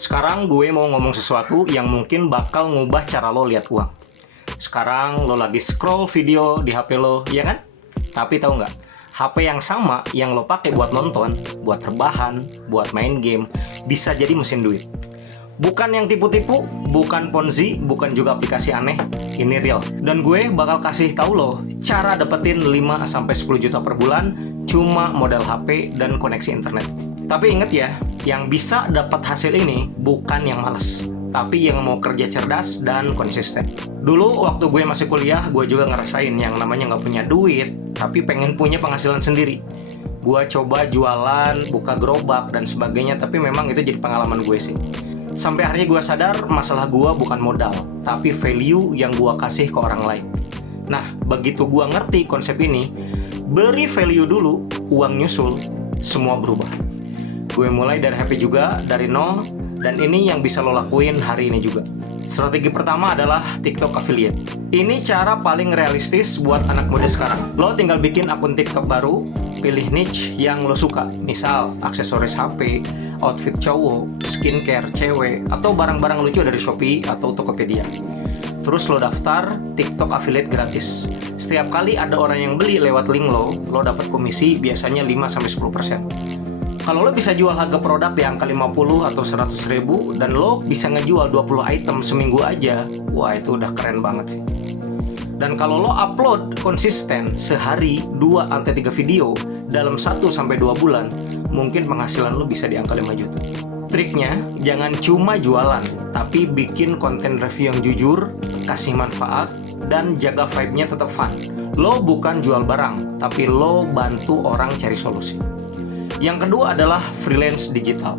Sekarang gue mau ngomong sesuatu yang mungkin bakal ngubah cara lo lihat uang. Sekarang lo lagi scroll video di HP lo, ya kan? Tapi tahu nggak? HP yang sama yang lo pakai buat nonton, buat rebahan, buat main game, bisa jadi mesin duit. Bukan yang tipu-tipu, bukan Ponzi, bukan juga aplikasi aneh. Ini real. Dan gue bakal kasih tahu lo cara dapetin 5-10 juta per bulan cuma modal HP dan koneksi internet. Tapi inget ya, yang bisa dapat hasil ini bukan yang malas, tapi yang mau kerja cerdas dan konsisten. Dulu waktu gue masih kuliah, gue juga ngerasain yang namanya nggak punya duit, tapi pengen punya penghasilan sendiri. Gue coba jualan, buka gerobak, dan sebagainya, tapi memang itu jadi pengalaman gue sih. Sampai akhirnya gue sadar masalah gue bukan modal, tapi value yang gue kasih ke orang lain. Nah, begitu gue ngerti konsep ini, beri value dulu, uang nyusul, semua berubah. Gue mulai dari HP juga, dari nol, dan ini yang bisa lo lakuin hari ini juga. Strategi pertama adalah TikTok Affiliate. Ini cara paling realistis buat anak muda sekarang. Lo tinggal bikin akun TikTok baru, pilih niche yang lo suka. Misal, aksesoris HP, outfit cowok, skincare cewek, atau barang-barang lucu dari Shopee atau Tokopedia. Terus lo daftar TikTok Affiliate gratis. Setiap kali ada orang yang beli lewat link lo dapat komisi biasanya 5-10%. Kalau lo bisa jual harga produk di angka 50 atau 100 ribu dan lo bisa ngejual 20 item seminggu aja, wah itu udah keren banget sih. Dan kalau lo upload konsisten sehari 2-3 video dalam 1-2 bulan, mungkin penghasilan lo bisa di angka 5 juta. Triknya, jangan cuma jualan, tapi bikin konten review yang jujur, kasih manfaat, dan jaga vibe-nya tetap fun. Lo bukan jual barang, tapi lo bantu orang cari solusi. Yang kedua adalah freelance digital.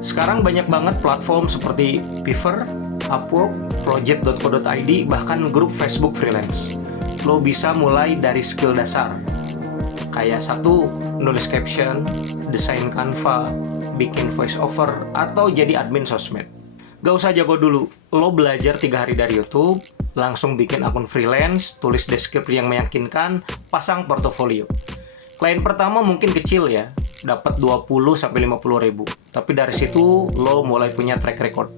Sekarang banyak banget platform seperti Fiverr, Upwork, Project.co.id, bahkan grup Facebook freelance. Lo bisa mulai dari skill dasar, kayak satu, nulis caption, desain Canva, bikin voice over, atau jadi admin sosmed. Gak usah jago dulu, lo belajar 3 hari dari YouTube, langsung bikin akun freelance, tulis deskripsi yang meyakinkan, pasang portofolio. Klien pertama mungkin kecil ya, dapat 20-50 ribu. Tapi dari situ lo mulai punya track record.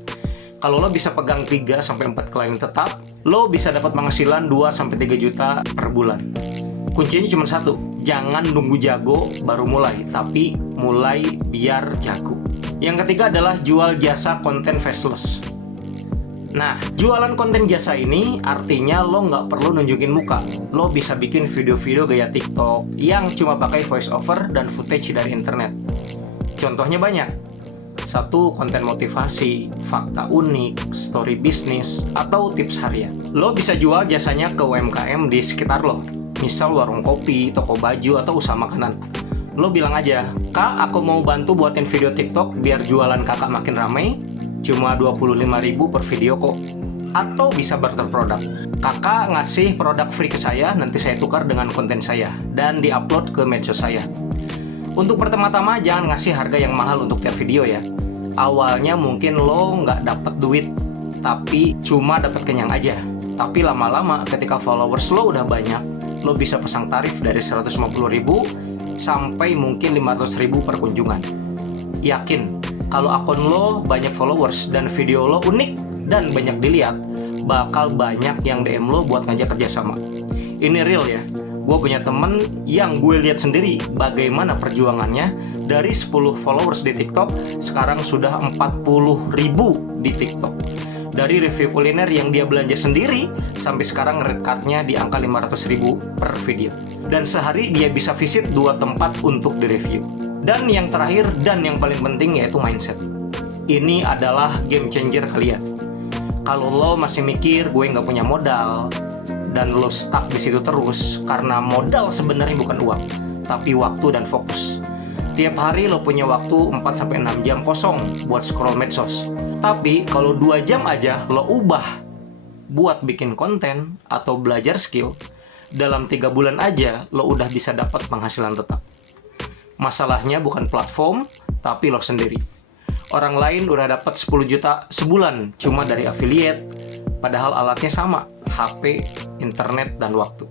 Kalau lo bisa pegang 3-4 klien tetap, lo bisa dapat penghasilan 2-3 juta per bulan. Kuncinya cuma satu, jangan nunggu jago baru mulai, tapi mulai biar jago. Yang ketiga adalah jual jasa konten faceless. Nah, jualan konten jasa ini artinya lo nggak perlu nunjukin muka. Lo bisa bikin video-video gaya TikTok yang cuma pakai voice over dan footage dari internet. Contohnya banyak. 1. Konten motivasi, fakta unik, story bisnis, atau tips harian. Lo bisa jual jasanya ke UMKM di sekitar lo. Misal warung kopi, toko baju, atau usaha makanan. Lo bilang aja, "Kak, aku mau bantu buatin video TikTok biar jualan kakak makin ramai. Cuma 25 ribu per video kok." Atau bisa barter produk. Kakak ngasih produk free ke saya, nanti saya tukar dengan konten saya dan diupload ke medsos saya. Untuk pertama-tama jangan ngasih harga yang mahal untuk tiap video ya. Awalnya mungkin lo nggak dapet duit, tapi cuma dapet kenyang aja. Tapi lama-lama ketika followers lo udah banyak, lo bisa pasang tarif dari 150 ribu sampai mungkin 500 ribu per kunjungan. Yakin, kalau akun lo banyak followers dan video lo unik dan banyak dilihat, bakal banyak yang DM lo buat ngajak kerjasama. Ini real ya, gue punya temen yang gue lihat sendiri bagaimana perjuangannya dari 10 followers di TikTok, sekarang sudah 40 ribu di TikTok. Dari review kuliner yang dia belanja sendiri, sampai sekarang rate card-nya di angka 500 ribu per video. Dan sehari dia bisa visit 2 tempat untuk direview. Dan yang terakhir dan yang paling penting yaitu mindset. Ini adalah game changer kalian. Kalau lo masih mikir gue nggak punya modal dan lo stuck di situ terus karena modal sebenarnya bukan uang, tapi waktu dan fokus. Tiap hari lo punya waktu 4-6 jam kosong buat scroll medsos. Tapi kalau 2 jam aja lo ubah buat bikin konten atau belajar skill, dalam 3 bulan aja lo udah bisa dapat penghasilan tetap. Masalahnya bukan platform, tapi lo sendiri. Orang lain udah dapat 10 juta sebulan cuma dari affiliate, padahal alatnya sama, HP, internet, dan waktu.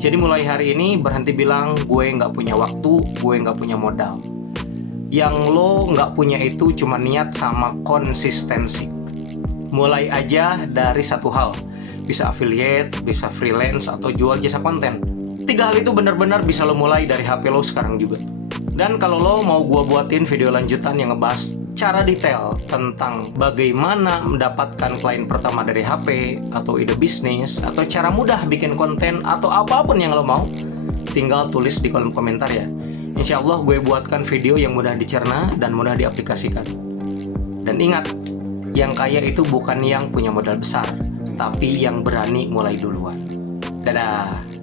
Jadi mulai hari ini berhenti bilang gue nggak punya waktu, gue nggak punya modal. Yang lo nggak punya itu cuma niat sama konsistensi. Mulai aja dari satu hal. Bisa affiliate, bisa freelance, atau jual jasa konten. 3 hal itu benar-benar bisa lo mulai dari HP lo sekarang juga. Dan kalau lo mau gua buatin video lanjutan yang ngebahas cara detail tentang bagaimana mendapatkan klien pertama dari HP, atau ide bisnis, atau cara mudah bikin konten, atau apapun yang lo mau, tinggal tulis di kolom komentar ya. Insya Allah gue buatkan video yang mudah dicerna dan mudah diaplikasikan. Dan ingat, yang kaya itu bukan yang punya modal besar, tapi yang berani mulai duluan. Dadah!